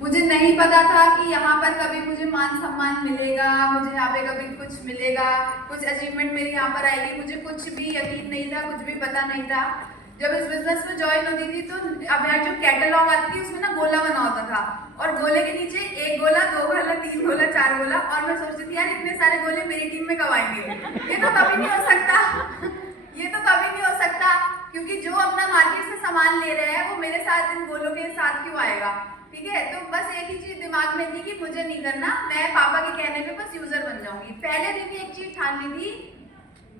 मुझे नहीं पता था कि यहाँ पर कभी मुझे मान सम्मान मिलेगा, मुझे यहाँ पे कभी कुछ मिलेगा, कुछ अचीवमेंट मेरी यहाँ पर आएगी। मुझे कुछ भी यकीन नहीं था, कुछ भी पता नहीं था। जब इस बिजनेस में ज्वाइन होती थी तो अब यार जो कैटलॉग आती थी उसमें ना गोला बना होता था, और गोले के नीचे 1 गोला, 2 गोला, 3 गोला, 4 गोला, और मैं सोचती थी यार इतने सारे गोले मेरी टीम में कब आएंगे? ये तो कभी नहीं हो सकता। ये तो कभी नहीं हो सकता, क्योंकि जो अपना मार्केट से सामान ले रहे हैं वो मेरे साथ इन गोलों के साथ क्यों आएगा? ठीक है, तो बस एक ही चीज दिमाग में थी कि मुझे नहीं करना, मैं पापा के कहने पे बस यूजर बन जाऊंगी। पहले दिन ही एक चीज ठान ली थी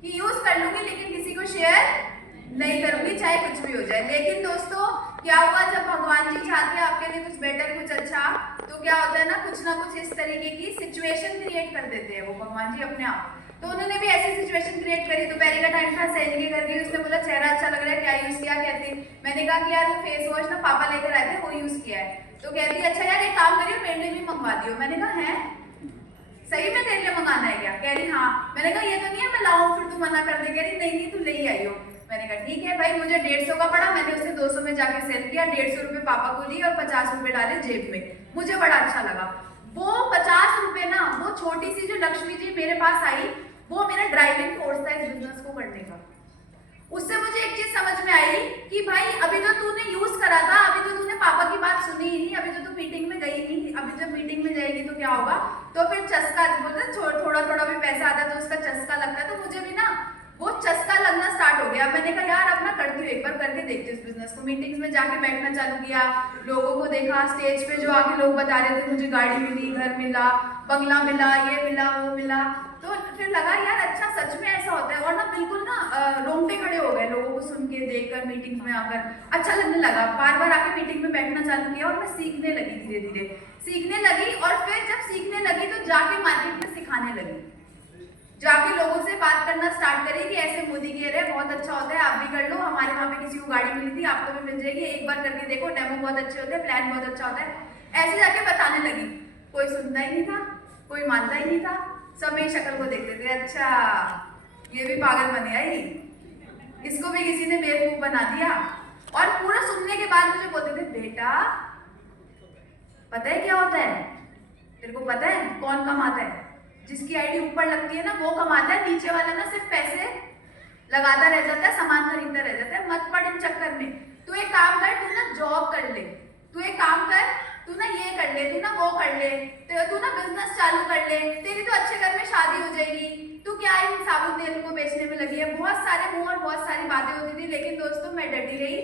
कि यूज कर लूंगी लेकिन किसी को शेयर नहीं करूंगी, चाहे कुछ भी हो जाए। लेकिन दोस्तों क्या हुआ, जब भगवान जी चाहते हैं आपके लिए कुछ बेटर, कुछ अच्छा, तो क्या होता है ना कुछ इस तरीके की सिचुएशन क्रिएट कर देते हैं वो भगवान जी अपने आप। तो उन्होंने भी ऐसी सिचुएशन क्रिएट करी। दोपहर का टाइम था, सहेली के घर गई, उसने बोला चेहरा अच्छा लग रहा है, क्या यूज किया? कहती, मैंने कहा कि यार वो फेस वॉश ना पापा लेकर आए थे, वो यूज किया है। तो कहती अच्छा यार एक काम करियो मेरे लिए भी मंगवा दियो। मैंने कहा है सही में तेरे लिए मंगाना है क्या? कह रही हाँ। मैंने कहा ये तो नहीं है मैं लाऊं फिर तू मना कर दे। कह रही नहीं तू ले ही आई हो। मैंने कहा ठीक है भाई। मुझे 150 का पड़ा, मैंने उसे 200 में जाके सेल किया, 150 रुपए पापा को दी और 50 रुपए डाले जेब में। मुझे बड़ा अच्छा लगा। वो 50 रुपए ना, वो छोटी सी जो लक्ष्मी जी मेरे पास आई, वो मेरा ड्राइविंग फोर्स था इस बिजनेस को करने का। उससे मुझे एक चीज समझ में आई कि भाई अभी जो तूने यूज करा था, अभी जो तूने पापा की बात सुनी ही नहीं, अभी जो तू मीटिंग में गई नहीं, अभी जब मीटिंग में जाएगी तो क्या होगा? तो फिर चस्का बोलते थोड़ा थोड़ा भी पैसा आता है तो उसका चस्का लगता है। तो मुझे भी ना वो चस्का लगना स्टार्ट हो गया। मैंने कहा यार अब ना करती हूँ, एक बार करके देखती हूँ इस बिजनेस को। मीटिंग्स में जाके बैठना चालू किया, लोगों को देखा, स्टेज पे जो आके लोग बता रहे थे मुझे गाड़ी मिली, घर मिला, बंगला मिला, ये मिला, वो मिला। तो फिर लगा यार अच्छा सच में ऐसा होता है। और ना बिल्कुल ना रोंगटे खड़े हो गए लोगों को सुन के, देखकर, मीटिंग्स में आकर अच्छा लगने लगा। बार बार आके मीटिंग में बैठना चालू किया और मैं सीखने लगी, धीरे धीरे सीखने लगी। और फिर जब सीखने लगी तो जाके मार्केट में सिखाने लगी, जाके लोगों से बात करना स्टार्ट करी कि ऐसे मोदी कह रहे हैं बहुत अच्छा होता है, आप भी कर लो, हमारे वहाँ पे किसी को गाड़ी मिली थी, आपको भी मिल जाएगी, एक बार करके देखो, डेमो बहुत अच्छे होते हैं, प्लान बहुत अच्छा होता है। ऐसे जाके बताने लगी। कोई सुनता ही नहीं था, कोई मानता ही नहीं था, सब मेरी शक्ल को देखते थे, अच्छा ये भी पागल बन आई, इसको भी किसी ने बेवकूफ बना दिया। और पूरा सुनने के बाद मुझे बोलते थे बेटा पता है क्या होता है, तेरे को पता है कौन कमाता है? जिसकी आईडी ऊपर लगती है ना वो कमाता है, नीचे वाला ना सिर्फ पैसे लगाता रह जाता है, सामान खरीदता रह जाता है। मत पड़ इन चक्कर में। तू एक काम कर, तू ना जॉब कर ले, तू एक काम कर, तू ना ये कर ले, तू ना वो कर ले, तू ना बिजनेस चालू कर ले, तेरी तो अच्छे घर में शादी हो जाएगी, तू क्या इन साबुन तेल को बेचने में लगी है। बहुत सारे मुंह और बहुत सारी बातें होती थी, लेकिन दोस्तों मैं डटी रही।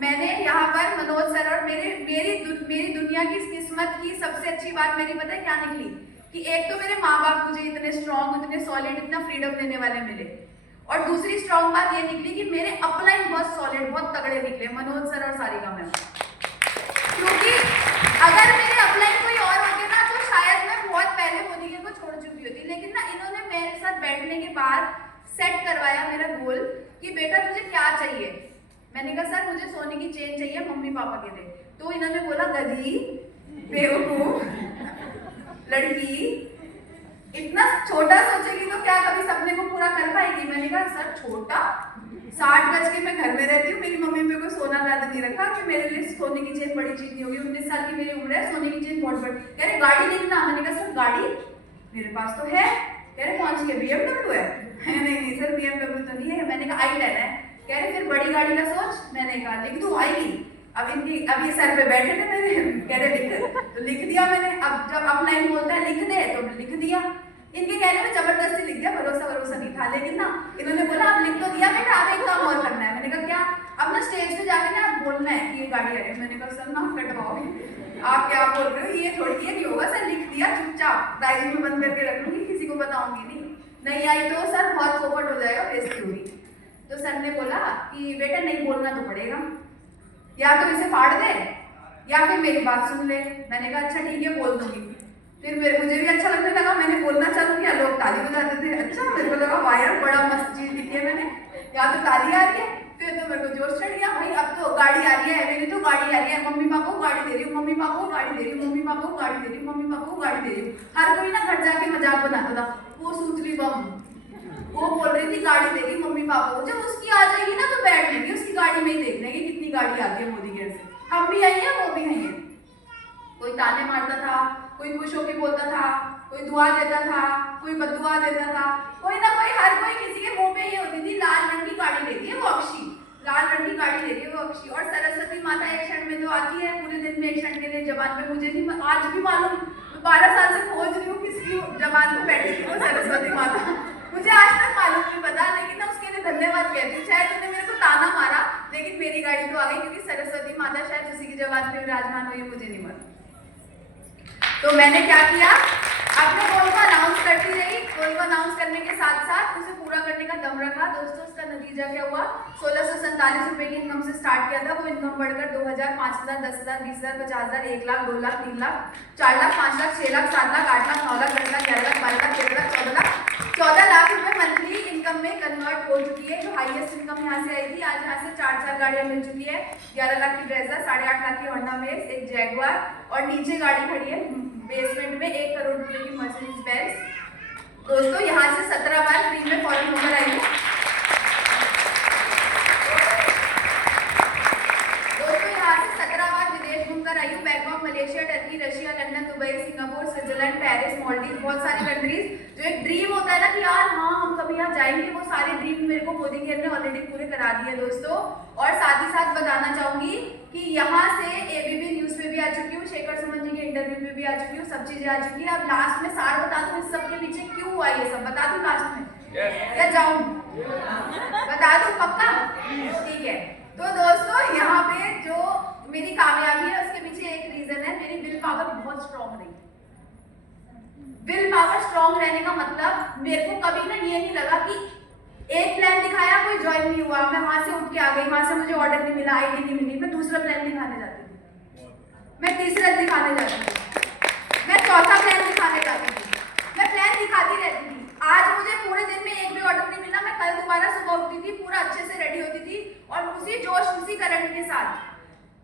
मैंने यहाँ पर मनोज सर और मेरी दुनिया की किस्मत की सबसे अच्छी बात मेरी पता है क्या निकली? कि एक तो मेरे माँ बाप मुझे इतने स्ट्रॉन्ग, इतने सॉलिड, इतना फ्रीडम देने वाले मिले, और दूसरी स्ट्रॉन्ग बात ये निकली कि मेरे अपलाइन बहुत सॉलिड, बहुत तगड़े निकले, मनोज सर और सारिका मैम। क्योंकि अगर मेरे अपलाइन कोई और होते ना तो शायद मैं बहुत पहले मोदी को छोड़ चुकी होती। लेकिन ना इन्होंने मेरे साथ बैठने के बाद सेट करवाया मेरा गोल कि बेटा तुझे क्या चाहिए। मैंने कहा सर मुझे सोने की चेन चाहिए मम्मी पापा के लिए। तो इन्होंने बोला गधी, बेवकूफ लड़की, इतना छोटा सोचेगी तो क्या कभी सपने को पूरा कर पाएगी? मैंने कहा सर छोटा, 60 गज के मैं घर में रहती हूँ, मेरी मम्मी मेरे को सोना ला नहीं रखा कि मेरे लिए सोने की चेन बड़ी चीज नहीं होगी। 19 साल की मेरी उम्र है, सोने की चेन बहुत बड़ी। कह रहे गाड़ी देखना। मैंने कहा सर गाड़ी मेरे पास तो है। कह रहे कौन सी है? BMW है? नहीं सर BMW तो नहीं है। मैंने कहा आई लेना है। कह रहे फिर बड़ी गाड़ी का सोच। मैंने कहा लिख दूं आएगी। अब ये सर पे बैठे थे मेरे, कह रहे लिख, तो लिख दिया मैंने। अब जब अपलाइन बोलता है लिख दे तो लिख दिया। इनके कहने में जबरदस्ती लिख दिया, भरोसा नहीं था। लेकिन ना इन्होंने बोला अब लिख तो दिया बेटा, अब एक काम और करना है। मैंने कहा क्या? अब ना स्टेज पे जाके ना बोलना है कि ये गाड़ी आ रही है। मैंने कहा सर ना कटवाओगे, आप क्या बोल रहे हो? ये थोड़ी ये नहीं होगा सर, लिख दिया चुपचाप डायरी में बंद करके रख लूंगी, किसी को बताऊंगी नहीं आई तो सर बहुत चौपट हो जाएगा, बेइज्जती होगी। तो सर ने बोला कि बेटा नहीं बोलना तो पड़ेगा, या तो इसे फाड़ दे या फिर मेरी बात सुन ले। मैंने कहा अच्छा ठीक है बोल दूंगी। फिर मुझे भी अच्छा लगने लगा, मैंने बोलना चालू किया, लोग ताली बजाते थे। अच्छा मेरे को लगा वायर बड़ा मस्त चीज लिखी है मैंने, या तो ताली आ रही है। फिर तो मेरे को जोश चढ़ गया, भाई अब तो गाड़ी आ रही है, मेरी तो गाड़ी आ रही है, मम्मी पापा को गाड़ी दे रही हूँ, मम्मी पापा को गाड़ी दे रही हूँ, मम्मी पापा को गाड़ी दे रही हूँ, मम्मी पापा को गाड़ी दे रही हूँ। हर कोई ना घर जाके मजाक बनाता था, वो सूतली बम, वो बोल रही थी गाड़ी देगी मम्मी पापा को, जब उसकी आ जाएगी ना तो बैठ लेंगे उसकी गाड़ी में ही, देख लेंगे कितनी गाड़ी आती है मोदी के से। हम भी आई है वो भी आई है, कोई ताने मारता था, कोई खुश होकर बोलता था, कोई दुआ देता था, कोई बददुआ देता था, कोई ना कोई, हर कोई किसी के मुंह पे ये होती थी लाल रंग की गाड़ी लेती है वो अक्षी, लाल रंग की गाड़ी लेती है वो अक्षी। और सरस्वती माता एक क्षण में तो आती है, पूरे दिन में एक क्षण के लिए जबान पे, मुझे नहीं आज भी मालूम, 12 साल से खोज रही हूँ किसकी जबान पे बैठी थी वो सरस्वती माता, मुझे आज तक मालूम नहीं पता, लेकिन मैं उसके लिए धन्यवाद कहती हूँ। शायद तुमने मेरे को ताना मारा लेकिन मेरी गाड़ी तो आ गई, क्योंकि सरस्वती माता शायद उसी की जबान पे विराजमान हुई, मुझे नहीं मालूम। तो मैंने क्या किया, अपने गोल को अनाउंस करती रही, गोल को अनाउंस करने के साथ साथ उसे पूरा करने का दम रखा। दोस्तों उसका नतीजा क्या हुआ, 1647 रुपए की इनकम से स्टार्ट किया था, वो इनकम बढ़कर 2000, 5000, 10,000, 20,000, 50,000, 1 लाख, 2 लाख, 3 लाख, 4 लाख, 5 लाख, 6 लाख, 7 लाख, 8 लाख, 9 लाख, 10 लाख, 11 लाख, 12 लाख, 13 लाख, 14 लाख, 14 लाख रुपए मंथली इनकम में कन्वर्ट हो चुकी है। जो हाईएस्ट इनकम यहाँ से आई थी, आज यहाँ से 4 गाड़ियां मिल चुकी है, 11 लाख की ब्रेजा, 8.5 लाख की होंडा बेस, एक जैगवार, और नीचे गाड़ी खड़ी है बेसमेंट में 1 करोड़ रुपए की मर्सिडीज बेंज। दोस्तों यहाँ से 17 बार फ्री में फॉरेन होकर आई हूँ। दोस्तों यहाँ से 17 बार विदेश घूमकर आई हूँ, Bangkok, Malaysia, Turkey, Russia, London, Dubai, Singapore, Switzerland, Paris, Maldives, बहुत सारी कंट्रीज। जो एक ड्रीम होता है ना कि यार हाँ हम कभी यहाँ जाएंगे, वो सारे ड्रीम मेरे को मोदी केयर ने ऑलरेडी पूरे करा दिए दोस्तों। और साथ ही साथ बताना चाहूंगी कि यहाँ से एबीपी न्यूज पे भी आ चुकी हूँ, शेखर सुमन जी के इंटरव्यू पे भी आ चुकी हूँ, सब चीजें आ चुकी है। अब लास्ट में सार बता दूं इस सब के पीछे क्यों हुआ, ये सब बता दूं लास्ट में? क्या जाऊं? बता दूं पक्का? ठीक है। तो दोस्तों यहाँ पे जो मेरी कामयाबी है उसके पीछे एक रीजन है, मेरी विल पावर बहुत स्ट्रॉन्ग रही। विल पावर स्ट्रॉन्ग रहने का मतलब मेरे को कभी ना ये नहीं लगा कि एक प्लान दिखाया कोई ज्वाइन नहीं हुआ, मैं वहां से उठ के आ गई, वहां से मुझे ऑर्डर नहीं मिला, आईडी नहीं मिली, मैं दूसरा प्लान दिखाने जाती थी, मैं तीसरा दिखाने जाती थी, मैं चौथा प्लान दिखाने जाती थी, मैं प्लान दिखाती रहती थी। आज मुझे पूरे दिन में एक भी ऑर्डर नहीं मिला, मैं कल दोबारा सुबह उठती थी, पूरा अच्छे से रेडी होती थी और उसी जोश उसी करंट के साथ।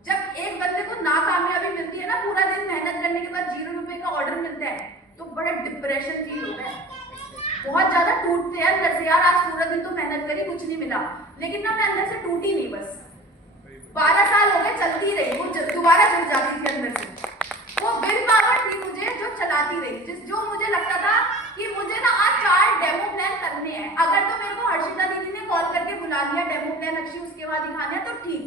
जब एक बंदे को नाकामयाबी मिलती है ना, पूरा दिन मेहनत करने के बाद 0 रुपए का ऑर्डर मिलता है तो बड़ा डिप्रेशन फील होता है, बहुत ज्यादा टूटते हैं अंदर से, यार आज पूरा दिन तो मेहनत करी कुछ नहीं मिला, लेकिन ना मैं अंदर से टूटी नहीं, बस 12 साल हो गए चलती रही, वो दोबारा जुड़ जाती थी अंदर से। वो विल पावर थी मुझे जो चलाती रही, जो मुझे लगता था कि मुझे ना आज 4 डेमो प्लान करने हैं। अगर तो मेरे को हर्षिता दीदी ने कॉल करके बुला लिया डेमो प्लान अक्षी उसके बाद दिखाने हैं तो ठीक,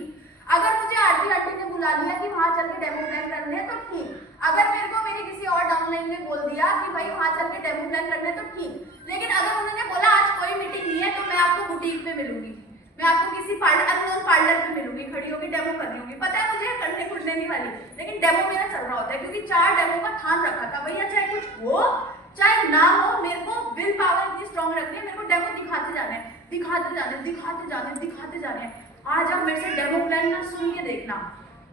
अगर मुझे आरती आंटी ने बुला लिया कि वहां चल के डेमो प्लान करने हैं तो ठीक, अगर मेरे को मेरी किसी और डाउनलाइन ने बोल दिया कि भाई वहां चल के डेमो प्लान करने हैं तो ठीक, लेकिन अगर उन्होंने बोला आज कोई मीटिंग नहीं है तो मैं आपको बुटीक पे मिलूंगी, मैं आपको किसी अननोन पार्लर पे मिलूंगी, खड़ी होगी डेमो कर रही होगी, पता है मुझे करने खुलने नहीं वाली, लेकिन डेमो मेरा चल रहा होता है क्योंकि 4 डेमो का ठान रखा था भैया, चाहे कुछ हो चाहे ना हो, मेरे को विल पावर इतनी स्ट्रॉन्ग रखनी है, मेरे को डेमो दिखाते जाना है, दिखाते जाने, दिखाते जाने, दिखाते जाने। आज आप मेरे से डेमो प्लान ना सुन के देखना,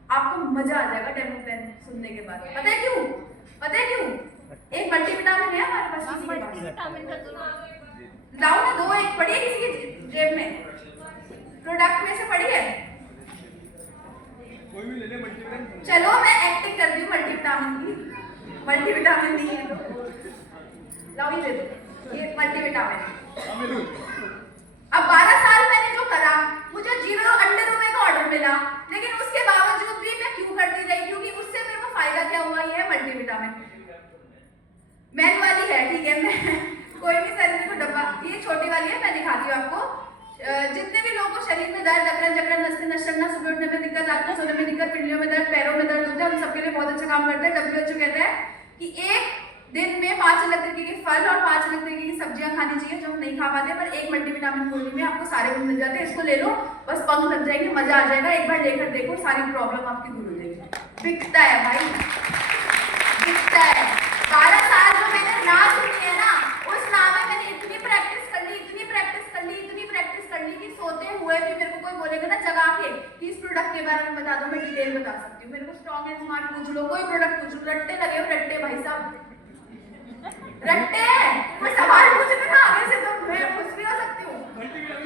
आपको मजा आ जाएगा डेमो प्लान सुनने के बाद। पता है क्यों? पता है क्यों? एक मल्टीविटामिन है हमारे पास, किसी के पास लाओ ना, 2 एक पड़ी है किसी की जेब में, प्रोडक्ट में से पड़ी है, कोई भी ले ले मल्टीविटामिन। चलो मैं एक्टिंग कर दी मल्टीविटामिन की, मल्टीविटामिन नहीं है तो लाओ ये दे दो, ये मल्टीविटामिन। अब 12 साल मैंने जो करा, मुझे 0 अंडर रुपए का ऑर्डर मिला, लेकिन उसके बावजूद भी मैं क्यों करती रही, क्योंकि उससे मेरे को फायदा क्या हुआ, ये है मल्टीविटामिन, मैन वाली है, ठीक है, मैं कोई भी सर मेरे को डब्बा, ये छोटी वाली है, मैं दिखाती हूँ आपको। जितने भी लोगों को शरीर में दर्द, अकड़न जकड़न, नसते नशना, सुबह उठने में दिक्कत, रात को सोने में दिक्कत, पिंडलियों में दर्द, पैरों में दर्द होता है, उन सबके लिए बहुत अच्छा काम करता है। WHO कहता है कि एक दिन में 5 अलग तरीके के फल और 5 अलग तरीके की सब्जियां खानी चाहिए जो हम नहीं खा पाते, पर एक मल्टीविटामिन गोली में आपको सारे गुण मिल जाते हैं। इसको ले लो, बस पंख लग जाएंगे, मजा आ जाएगा, एक बार लेकर देखो, सारी प्रॉब्लम आपकी दूर हो जाएगी। बिकता है भाई, बिकता है। 12 साल जो मैंने ना सुनी है ना, उस ना में मैंने इतनी प्रैक्टिस कर ली, इतनी प्रैक्टिस कर ली, इतनी प्रैक्टिस कर ली कि सोते हुए भी मेरे को कोई बोलेगा ना जगा के कि इस प्रोडक्ट के बारे में बता दो, मैं डिटेल बता सकती हूँ। मेरे को स्ट्रॉन्ग एंड स्मार्ट पूछ लो, कोई प्रोडक्ट पूछ लो, रट्टे लगे हो, रट्टे भाई साहब, रट्टे, कोई सवाल पूछे ना आगे से तो मैं कुछ भी हो सकती हूँ,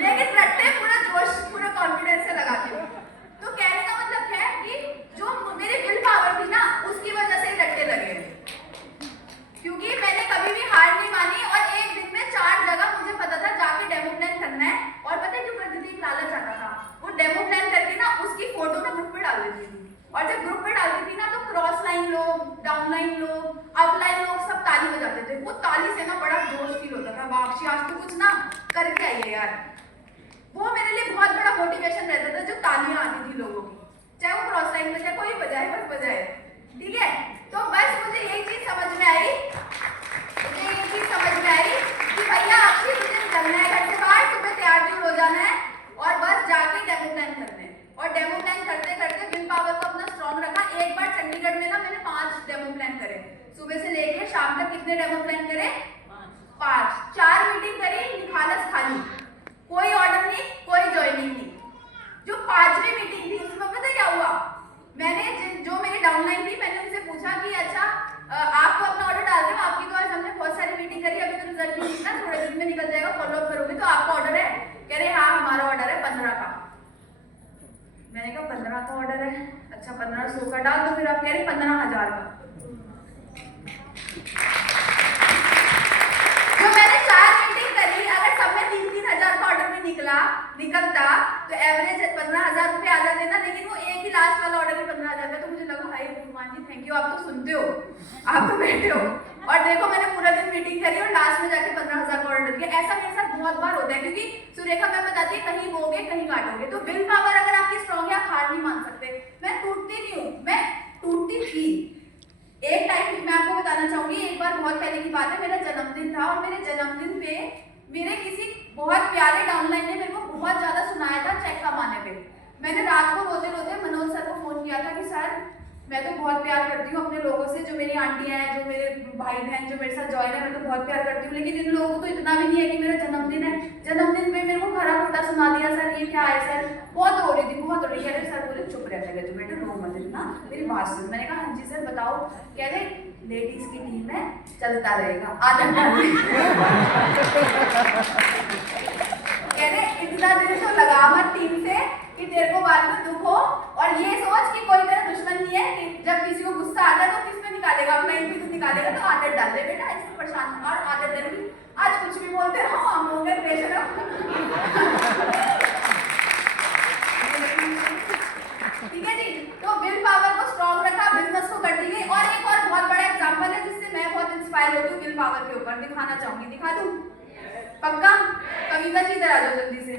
लेकिन रट्टे पूरा जोश, पूरा कॉन्फिडेंस से लगाती हूँ। तो कहने का मतलब है कि जो मेरी विल पावर थी ना, उसकी वजह से रट्टे लगे, क्योंकि मैंने कभी भी हार नहीं मानी और एक दिन में 4 जगह मुझे पता था जाके डेमो प्लान करना है। और पता है क्यों करती थी? लालच आता था, वो डेमो प्लान करके ना उसकी फोटो ना ग्रुप पे डाल देती थी, और जब ग्रुप पे डालती थी ना तो क्रॉस लाइन लो, लोग, डाउनलाइन लोग, अपलाइन लोग सब ताली बजाते थे। वो ताली से ना बड़ा जोश फील होता था, वापसी आज तो कुछ ना करके आइए यार। वो मेरे लिए बहुत बड़ा मोटिवेशन रहता था, जो तालियां आती थी लोगों की, चाहे वो क्रॉस लाइन में, चाहे कोई बजाए, बस बजाए, ठीक है। तो बस मुझे यही चीज समझ में आई, कि भैया आपकी मुझे निकलना है घर से बाहर, सुबह तैयार हो जाना है और बस जाके डेमो प्लान करने हैं। और डेमो प्लान करते करते विल पावर को अपना स्ट्रॉन्ग रखा। एक बार चंडीगढ़ में ना मैंने 5 डेमो प्लान करे, सुबह से लेके शाम तक। कितने डेमो प्लान करे? 5। 4 मीटिंग करी, निखालस खाली, कोई ऑर्डर नहीं, कोई ज्वाइनिंग नहीं। जो 5वीं मीटिंग थी उसमें पता क्या हुआ, मैंने जो मेरी डाउनलाइन थी, मैंने उनसे पूछा कि अच्छा आपको अपना ऑर्डर डाल रहे हो, आपकी तो आज हमने बहुत सारी मीटिंग करी, अभी तो रिजल्ट नहीं निकला, थोड़े दिन में निकल जाएगा, फॉलो अप करोगे, तो आपका ऑर्डर है? कह रहे हाँ हमारा ऑर्डर है 15 का। मैंने कहा 15 का ऑर्डर है, अच्छा 1500 का डाल दो फिर। आप कह रहे 15,000 का। जो मैंने 4 मीटिंग करी, अगर सब में 3-3 हजार का ऑर्डर भी निकलता तो एवरेज 15,000 रुपये आ जाते ना। लेकिन वो एक ही लास्ट वाला ऑर्डर ही 15,000 का। तो मुझे लगा हाय हनुमान जी थैंक यू, आप तो सुनते हो, आप तो बैठे हो। और देखो मैंने पूरा दिन मीटिंग करी और लास्ट में जाके 15,000 का ऑर्डर दिया। ऐसा मेरे साथ बहुत बार होता है, क्योंकि सुरेखा मैम बताती है कहीं बोगे कहीं काटोगे। तो विल पावर अगर आपकी स्ट्रॉन्ग है, आप हार नहीं मान सकते। मैं टूटती नहीं हूँ, मैं टूटती थी। एक टाइम मैं आपको बताना चाहूंगी, एक बार बहुत पहले की बात है, मेरा जन्मदिन था और मेरे जन्मदिन पे मेरे किसी बहुत प्यारे डाउनलाइन ने मेरे को बहुत ज्यादा सुनाया था चेक कमाने पे। मैंने रात को रोते रोते मनोज सर को फोन किया था कि सर मैं तो बहुत प्यार करती हूँ अपने लोगों से, जो मेरी आंटियां हैं, जो मेरे भाई बहन जो मेरे साथ जॉइन है, मैं तो बहुत प्यार करती हूँ, लेकिन इन लोगों को तो इतना भी नहीं है कि मेरा जन्मदिन है, जन्मदिन पे मेरे को खरा खोटा सुना दिया सर, ये क्या है सर। बहुत रो रही थी, बहुत रो रही है। सर बोले चुप रहने तू बेटा, रो मत ना, मेरी बात सुन। मैंने कहा हाँ जी सर बताओ। कह रहे लेडीज की टीम है, चलता रहेगा, आदत डाल। कह रहे इतना दिन तो लगा मत टीम से कि तेरे को बाद में दुख हो, और ये सोच कि कोई मेरा दुश्मन नहीं है, कि जब किसी को गुस्सा आता है तो किस में निकालेगा, अपना ही भी तो निकालेगा। तो आदत डाल दे बेटा, इससे परेशान और आदत देगी। आज कुछ भी बोलते रहो, हम हो गए प्रेशर। ठीक है जी। तो विल पावर को स्ट्रॉन्ग रखा, बिजनेस को कर दी गई। और एक और बहुत बड़ा एग्जांपल है जिससे मैं बहुत इंस्पायर होती हूँ विल पावर के ऊपर, दिखाना चाहूंगी। दिखा दूं? पक्का? कविता जी इधर आ जाओ जल्दी से।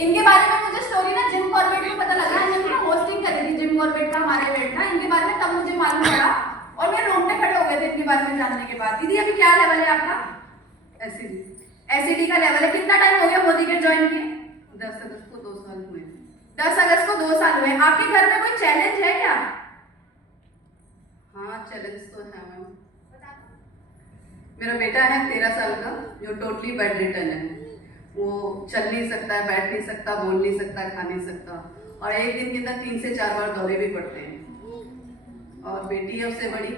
इनके बारे में मुझे स्टोरी ना जिम कॉर्बेट में पता लगा। इन्होंने ना होस्टिंग करी थी जिम कॉर्बेट का, हमारा इवेंट था। इनके बारे में तब मुझे मालूम पड़ा और मेरे रोंगटे खड़े हो गए थे इनके बारे में जानने के बाद। दीदी अभी क्या लेवल है आपका? एसईडी का लेवल है। कितना टाइम हो गया मोदी के ज्वाइन किए? 10 अगस्त को 2 साल हुए। 10 अगस्त को 2 साल हुए। आपके घर में कोई चैलेंज है क्या? हाँ चैलेंज तो है मैम। मेरा बेटा है 13 साल का, जो टोटली बेड रिटर्न है। वो चल नहीं सकता है, बैठ नहीं सकता, बोल नहीं सकता, खा नहीं सकता, और एक दिन के अंदर 3 से 4 बार दौरे भी पड़ते हैं। और बेटी है उससे बड़ी,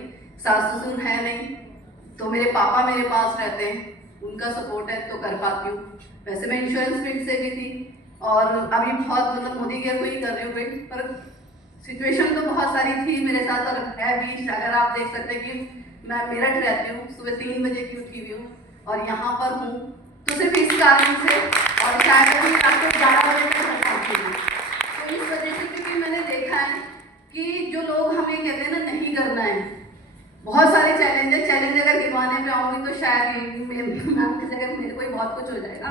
सास ससुर है नहीं, तो मेरे पापा मेरे पास रहते हैं, उनका सपोर्ट है तो कर पाती हूँ। वैसे मैं इंश्योरेंस फील्ड से भी थी और अभी बहुत मतलब मोदी केयर को ही कर रही हूँ भाई, पर सिचुएशन तो बहुत सारी थी मेरे साथ और है बीच। अगर आप देख सकते हैं कि मैं मेरठ रहती हूँ, सुबह 3 बजे की उठी हुई हूँ और यहाँ पर हूँ तो सिर्फ इस कारण से, और शायद अभी रात को 11 बजे तक पहुँची हूँ। तो इस वजह से, क्योंकि मैंने देखा है कि जो लोग हमें कहते हैं ना नहीं करना है, बहुत सारे चैलेंज है। चैलेंज अगर गिरवाने पे आऊँगी तो शायद मैम की जगह मेरे को ही बहुत कुछ हो जाएगा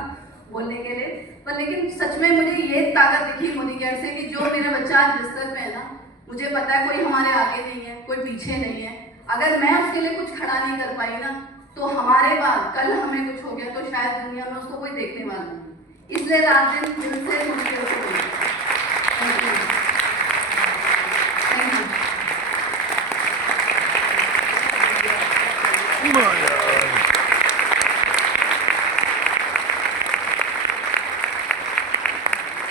बोलने के लिए, पर लेकिन सच में मुझे ये ताकत दिखी मोदी केयर से कि जो मेरा बच्चा आज बिस्तर पे है ना, मुझे पता है कोई हमारे आगे नहीं है, कोई पीछे नहीं है। अगर मैं उसके लिए कुछ खड़ा नहीं कर पाई ना, तो हमारे बाद कल हमें कुछ हो गया तो शायद दुनिया में उसको कोई देखने वाला नहीं। इसलिए रात दिन दिल से मुझे थैंक यू।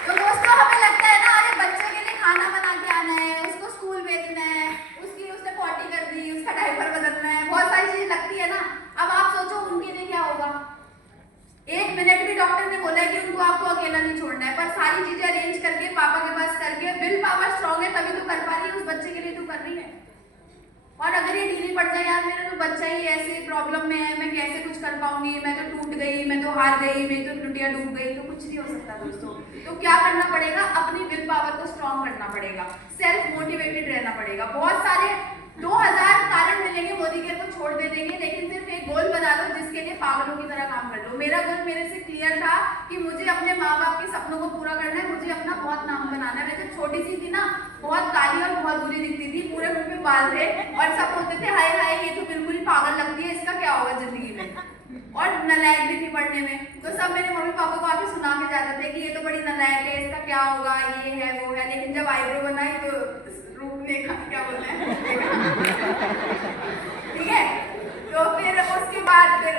तो दोस्तों हमें लगता है ना, अरे बच्चे के लिए खाना बना के आना है, उसको स्कूल भेजना है, उसने पॉटी कर दी, उसका डायपर बदलना है, बहुत सारी चीजें लगती है ना। अब आप सोचो उनके लिए क्या होगा। 1 मिनट भी डॉक्टर ने बोला है कि उनको आपको अकेला नहीं छोड़ना है, पर सारी चीजें अरेंज करके पापा के पास करके, विल पावर स्ट्रॉन्ग है तभी तो कर पा रही है, उस बच्चे के लिए तो कर रही है। और अगर ये ढीली पड़ जाए, यार मेरा तो बच्चा ही ऐसे प्रॉब्लम में है, मैं कैसे कुछ कर पाऊंगी, मैं तो टूट गई, मैं तो हार गई, मेरी तो लुटिया डूब गई, तो कुछ नहीं हो सकता दोस्तों। तो क्या करना पड़ेगा, अपनी विल पावर को स्ट्रॉन्ग करना पड़ेगा, सेल्फ मोटिवेटेड रहना पड़ेगा। बहुत सारे 2000 कारण मिलेंगे मोदी केयर को छोड़ दे देंगे, लेकिन सिर्फ एक गोल बना लो जिसके लिए पागलों की तरह काम कर लो। मेरा गोल मेरे से क्लियर था कि मुझे अपने माँ बाप के सपनों को पूरा करना है, मुझे अपना बहुत नाम बनाना है। मैं जब छोटी सी थी ना, बहुत काली और बहुत बुरी दिखती थी, पूरे मुंह पे बाल थे और सब बोलते थे हाय हाय ये तो बिल्कुल ही पागल लगती है, इसका क्या होगा जिंदगी में। और नलायक भी थी पढ़ने में, तो सब मेरे मम्मी पापा को आके सुना के जाते थे कि ये तो बड़ी नलायक है, इसका क्या होगा, ये है वो है। लेकिन जब आईब्रो बनाई तो रूप ने क्या बोलते हैं ठीक है। तो फिर उसके बाद फिर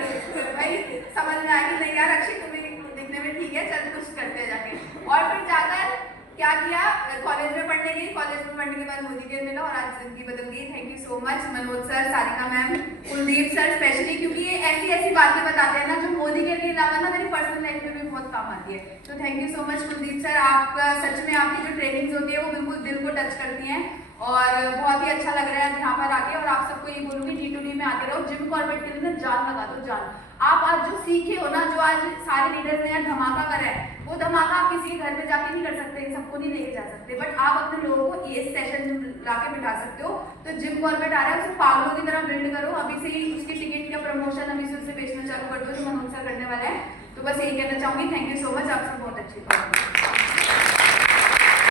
भाई समझ में आया कि नहीं यार अक्षय तुम्हें दिखने में ठीक है, चल कुछ करते जाके। और फिर जाकर क्या किया, कॉलेज में पढ़ने गई, कॉलेज में पढ़ने के बाद मोदी केयर मिला और आज जिंदगी बदल गई। Thank you so much Manoj sir, Sarika ma'am, Kuldeep sir specially, क्योंकि ये ऐसी ऐसी बातें बताते हैं ना जो मोदी केयर के अलावा ना मेरी पर्सनल लाइफ में भी बहुत काम आती है। तो thank you so much Kuldeep sir, आपका सच में आपकी जो ट्रेनिंग्स होती है वो बिल्कुल दिल को टच करती हैं और बहुत ही अच्छा लग रहा है यहाँ पर आके। और आप सबको ये बोलूंगी D2D में आते रहो, जिम कॉर्बेट के लिए ना जान लगा दो, जान। आप आज जो सीखे हो ना, जो आज सारे लीडर्स ने यहाँ धमाका करा है, वो धमाका आप किसी के घर पे जाके नहीं कर सकते, सबको नहीं लेके जा सकते, बट आप अपने लोगों को ये सेशन लाके बिठा सकते हो। तो जिम कॉर्बेट आ रहा है, उसे पागलों की तरह बिल्ड करो, अभी से ही उसकी टिकट का प्रमोशन अभी से उसे बेचना चालू कर दो, जो मनोज सर करने वाला है। तो बस यही कहना चाहूंगी, थैंक यू सो मच, आपसे बहुत अच्छी बात।